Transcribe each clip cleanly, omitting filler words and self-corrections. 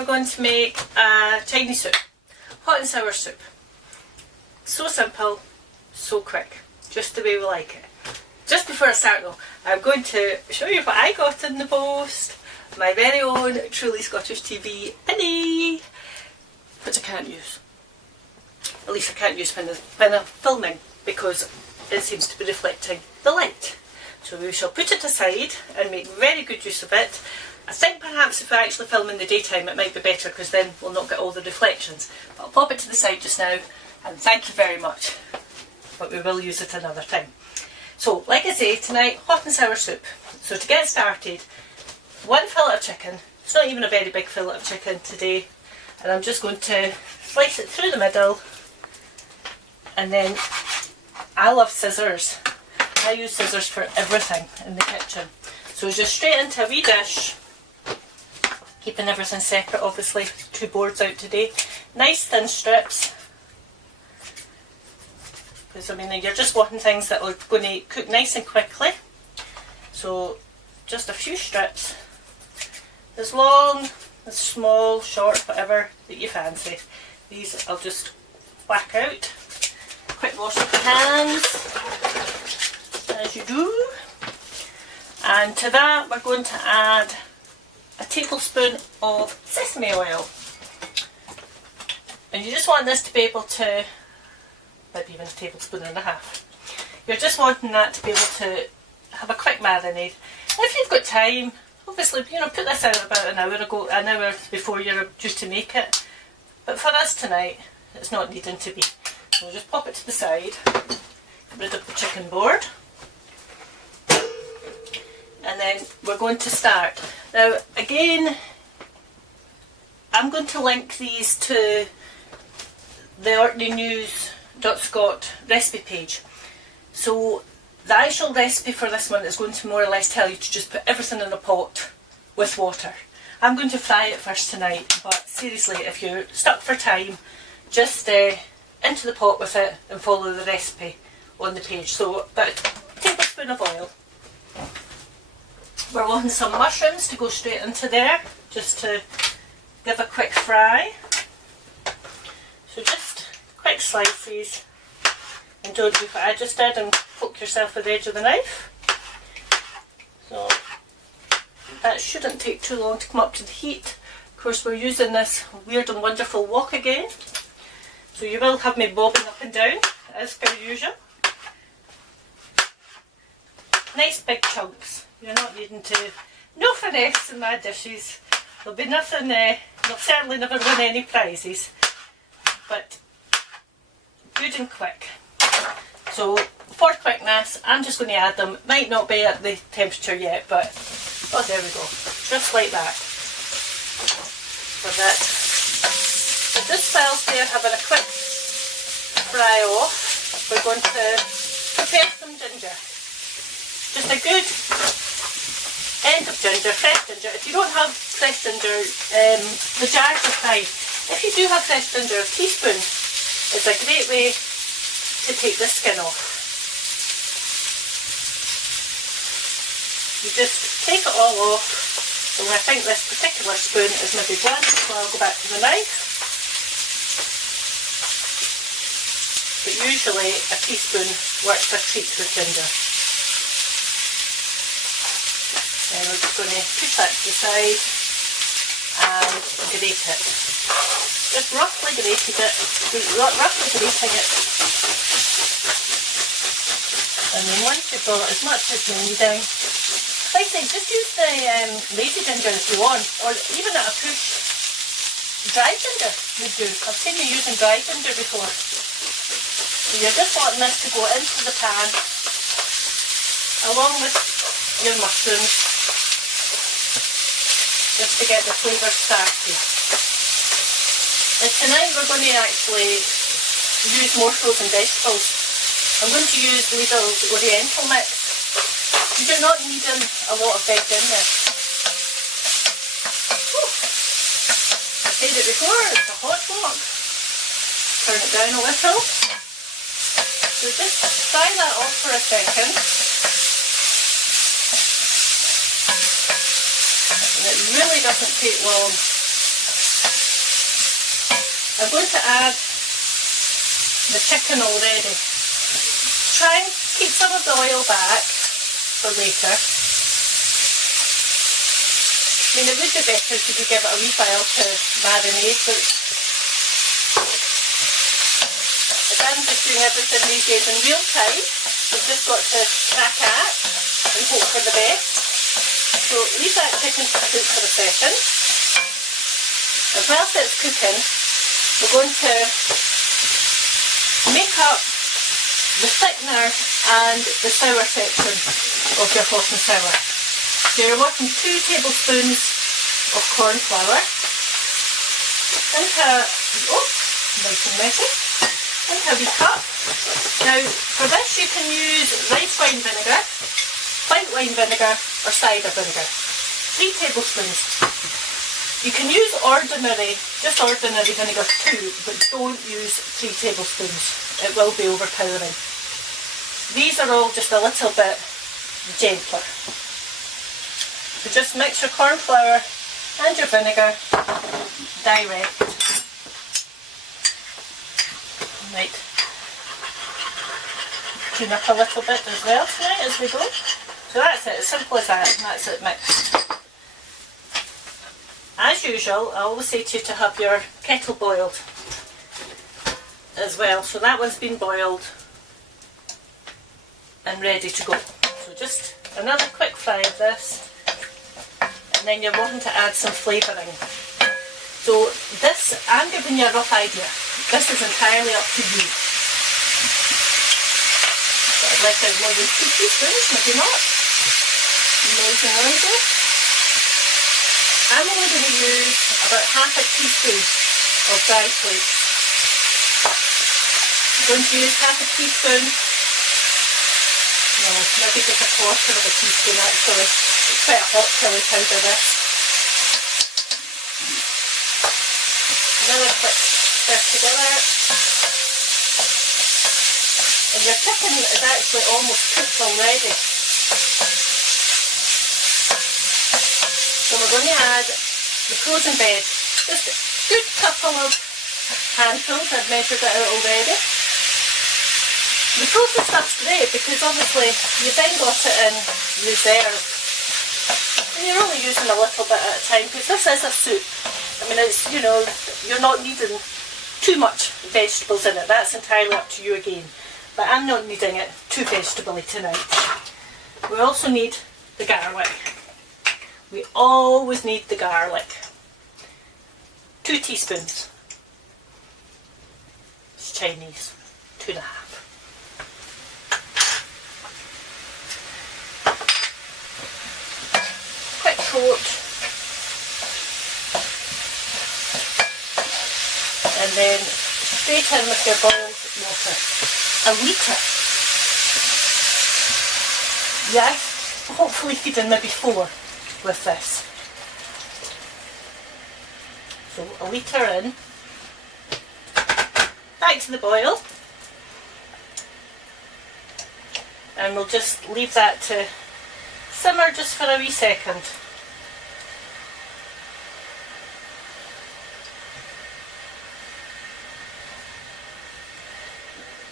we're going to make a Chinese soup, hot and sour soup. So simple, so quick, just the way we like it. Just before I start though, I'm going to show you what I got in the post. My very own Truly Scottish TV Innie, which I can't use. At least I can't use when I'm filming because it seems to be reflecting the light. So we shall put it aside and make very good use of it. I think perhaps if I actually film in the daytime it might be better because then we'll not get all the reflections. But I'll pop it to the side just now and thank you very much. But we will use it another time. So like I say, tonight hot and sour soup. So to get started, one fillet of chicken. It's not even a very big fillet of chicken today. And I'm just going to slice it through the middle. And then I love scissors. I use scissors for everything in the kitchen. So just straight into a wee dish. Keeping everything separate obviously. 2 boards out today. Nice thin strips. Because I mean you're just wanting things that are going to cook nice and quickly. So just a few strips. As long, as small, short, whatever that you fancy. These I'll just whack out. Quick wash of the hands, as you do. And to that we're going to add a tablespoon of sesame oil. And you just want this to be able to, maybe even a tablespoon and a half. You're just wanting that to be able to have a quick marinade. If you've got time, obviously, you know, put this out about an hour before you're due to make it. But for us tonight, it's not needing to be. So we'll just pop it to the side, get rid of the chicken board. And then we're going to start. Now again, I'm going to link these to the Orkney News.Scot recipe page. So the actual recipe for this one is going to more or less tell you to just put everything in a pot with water. I'm going to fry it first tonight, but seriously, if you're stuck for time, just into the pot with it and follow the recipe on the page. So about a tablespoon of oil. We're wanting some mushrooms to go straight into there, just to give a quick fry. So just quick slices. And don't do what I just did and poke yourself with the edge of the knife. So that shouldn't take too long to come up to the heat. Of course we're using this weird and wonderful wok again. So you will have me bobbing up and down as per usual. Nice big chunks. You're not needing to, no finesse in my dishes. There'll be nothing, they'll certainly never win any prizes. But good and quick. So for quickness, I'm just going to add them. Might not be at the temperature yet, but oh, there we go. Just like that. For that. But this whilst they're having a quick fry off, we're going to prepare some ginger. Just a good end of ginger, fresh ginger. If you don't have fresh ginger, the jars are fine. If you do have fresh ginger, a teaspoon is a great way to take the skin off. You just take it all off. So I think this particular spoon is maybe blunt, so I'll go back to the knife. But usually a teaspoon works a treat with ginger. Then we're just going to push that to the side and grate it. Just roughly grating it. And then once you've got as much as you're needing, like I say, just use the lazy ginger if you want, or even at a push, dry ginger would do. I've seen you using dry ginger before. So you're just wanting this to go into the pan along with your mushrooms, just to get the flavour started. And tonight we're going to actually use more frozen vegetables. I'm going to use Lidl's Oriental mix. You're not needing a lot of veg in this. I said it before, it's a hot wok. Turn it down a little. So just fry that off for a second. And it really doesn't take long I'm going to add the chicken already. Try and keep some of the oil back for later. I mean, it would be better if you could give it a wee while to marinate, but I'm just doing everything these days in real time. You've just got to crack at and hope for the best. So leave that chicken to cook for a second. And whilst it's cooking, we're going to make up the thickener and the sour section of your hot and sour. So you're working 2 tablespoons of cornflour into a, nice and messy, into a wee cup. Now for this you can use rice wine vinegar, white wine vinegar or cider vinegar. 3 tablespoons. You can use just ordinary vinegar too, but don't use 3 tablespoons. It will be overpowering. These are all just a little bit gentler. So just mix your cornflour and your vinegar direct. Right. Tune up a little bit as well tonight as we go. So that's it, as simple as that, and that's it mixed. As usual, I always say to you to have your kettle boiled as well. So that one's been boiled and ready to go. So just another quick fry of this, and then you're wanting to add some flavouring. So this, I'm giving you a rough idea. This is entirely up to you. So I'd like to have more than 2 teaspoons, maybe not. Maybe around it. I'm only going to use about half a teaspoon of dry flakes. I'm going to use half a teaspoon, no, maybe just a quarter of a teaspoon actually. It's quite a hot chilli powder this. Another quick stir together. And your chicken is actually almost cooked already. So we're going to add the frozen veg. Just a good couple of handfuls. I've measured it out already. The frozen stuff's great because obviously you then got it in reserve. And you're only using a little bit at a time because this is a soup. I mean, it's, you know, you're not needing too much vegetables in it. That's entirely up to you again. But I'm not needing it too vegetable-y tonight. We also need the garlic. We always need the garlic. 2 teaspoons. It's Chinese. 2.5. Quick coat. And then straight in with your boiled water. A litre. Yeah, hopefully feeding maybe 4 with this. So a litre in. Back to the boil. And we'll just leave that to simmer just for a wee second.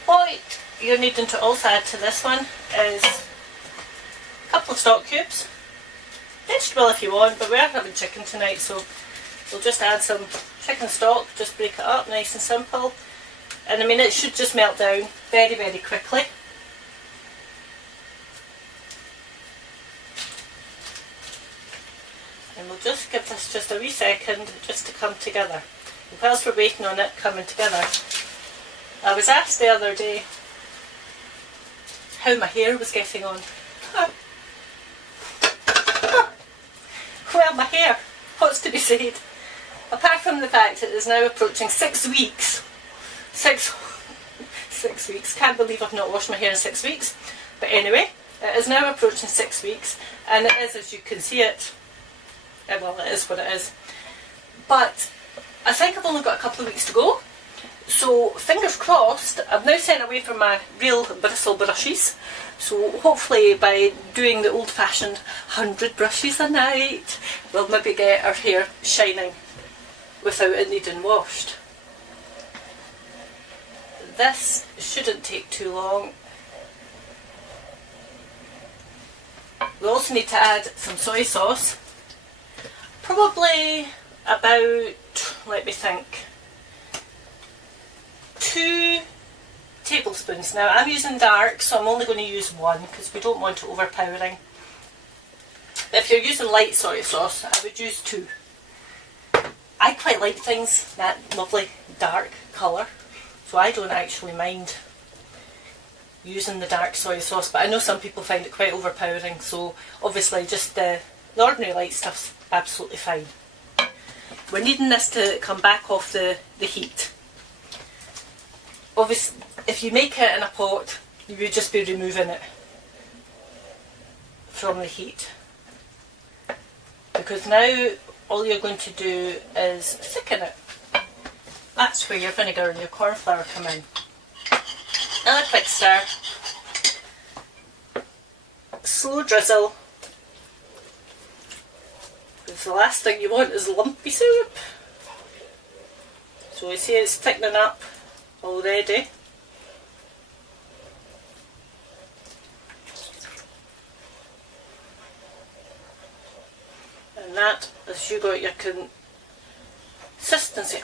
What you're needing to also add to this one is a couple of stock cubes. Vegetable if you want, but we are having chicken tonight, so we'll just add some chicken stock, just break it up nice and simple. And I mean, it should just melt down very, very quickly. And we'll just give this just a wee second just to come together. And whilst we're waiting on it coming together, I was asked the other day how my hair was getting on. Well, my hair, what's to be said? Apart from the fact it is now approaching 6 weeks. 6 weeks. Can't believe I've not washed my hair in 6 weeks. But anyway, it is now approaching 6 weeks, and it is, as you can see it, well, it is what it is. But I think I've only got a couple of weeks to go. So fingers crossed, I've now sent away from my real bristle brushes. So hopefully by doing the old-fashioned 100 brushes a night, we'll maybe get our hair shining without it needing washed. this shouldn't take too long. We also need to add some soy sauce. Probably about, let me think, 2 tablespoons. Now I'm using dark, so I'm only going to use 1 because we don't want it overpowering. But if you're using light soy sauce, I would use 2. I quite like things that lovely dark colour, so I don't actually mind using the dark soy sauce, but I know some people find it quite overpowering, so obviously just the ordinary light stuff's absolutely fine. We're needing this to come back off the heat. Obviously, if you make it in a pot, you would just be removing it from the heat. Because now all you're going to do is thicken it. That's where your vinegar and your cornflour come in. Another quick stir. Slow drizzle. Because the last thing you want is lumpy soup. So you see it's thickening up already. And that as you got your consistency.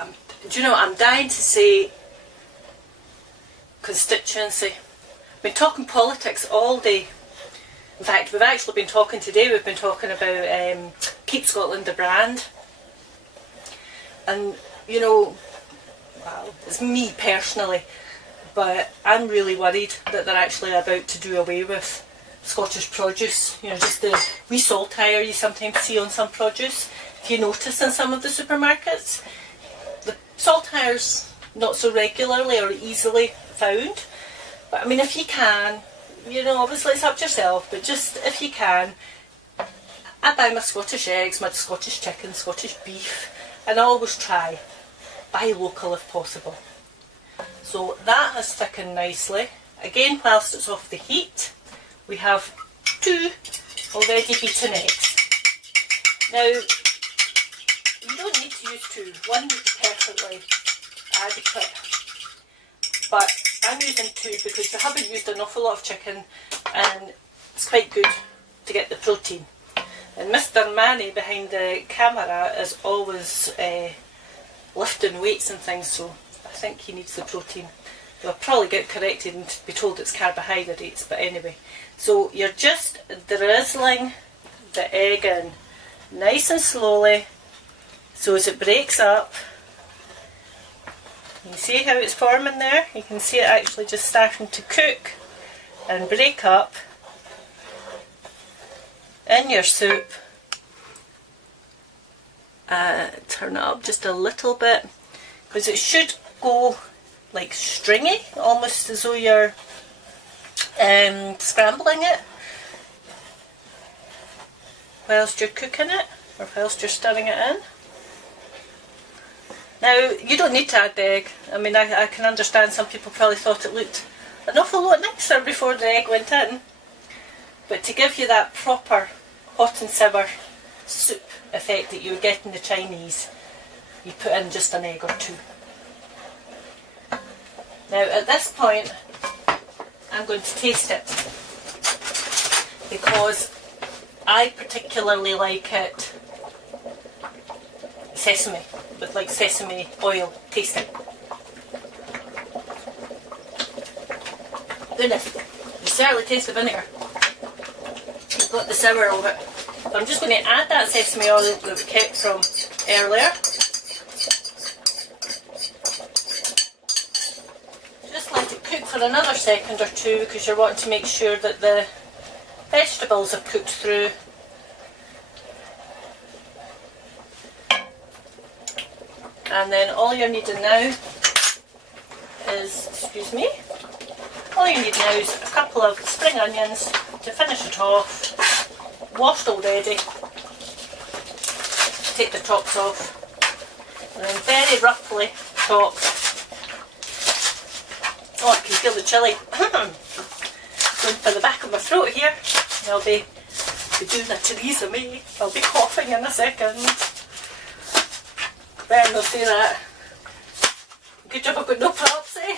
Do you know, I'm dying to say constituency. I've been talking politics all day. In fact, we've actually been talking today, we've been talking about Keep Scotland the brand. And, you know, well, it's me personally, but I'm really worried that they're actually about to do away with Scottish produce. You know, just the wee salt tire you sometimes see on some produce. If you notice in some of the supermarkets, the salt tire's not so regularly or easily found. But I mean, if you can, you know, obviously it's up to yourself, but just if you can, I buy my Scottish eggs, my Scottish chicken, Scottish beef, and I always try buy local if possible. So that has thickened nicely. Again, whilst it's off the heat, we have 2 already beaten eggs. Now, you don't need to use 2, 1 would be perfectly adequate. But I'm using 2 because I haven't used an awful lot of chicken and it's quite good to get the protein. And Mr. Manny behind the camera is always lifting weights and things, so I think he needs the protein. I'll probably get corrected and be told it's carbohydrates, but anyway. So you're just drizzling the egg in nice and slowly so as it breaks up. You see how it's forming there? You can see it actually just starting to cook and break up in your soup. Turn it up just a little bit because it should go like stringy, almost as though you're scrambling it whilst you're cooking it or whilst you're stirring it in. Now, you don't need to add the egg. I mean, I can understand some people probably thought it looked an awful lot nicer before the egg went in. But to give you that proper hot and sour soup effect that you would get in the Chinese, you put in just an egg or 2. Now, at this point, I'm going to taste it because I particularly like it sesame, with like sesame oil tasting. Goodness, you certainly taste the vinegar. You've got the sour of it. So I'm just going to add that sesame oil that we kept from earlier. Just let it cook for another second or 2 because you're wanting to make sure that the vegetables have cooked through. And then all you're needing now is, all you need now is a couple of spring onions to finish it off, washed already. Take the tops off and then very roughly chop. Oh, I can feel the chilli going for the back of my throat here. I'll be doing a Theresa May. I'll be coughing in a second. Better not say that. Good job I've got no props, eh?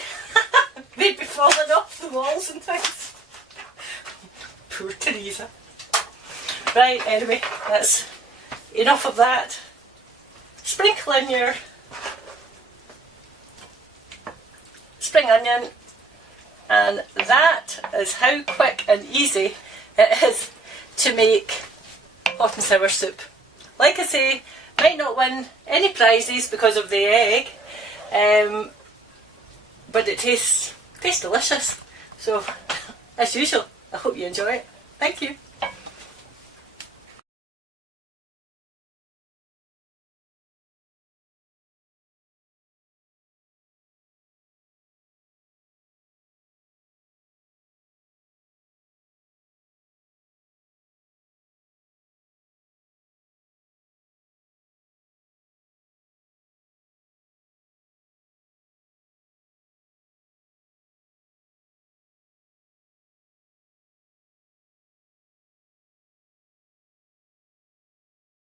they'd be falling off the walls and things. Poor Teresa. Right, anyway, that's enough of that. Sprinkle in your spring onion, and that is how quick and easy it is to make hot and sour soup. Like I say, might not win any prizes because of the egg, but it tastes delicious. So, as usual, I hope you enjoy it. Thank you.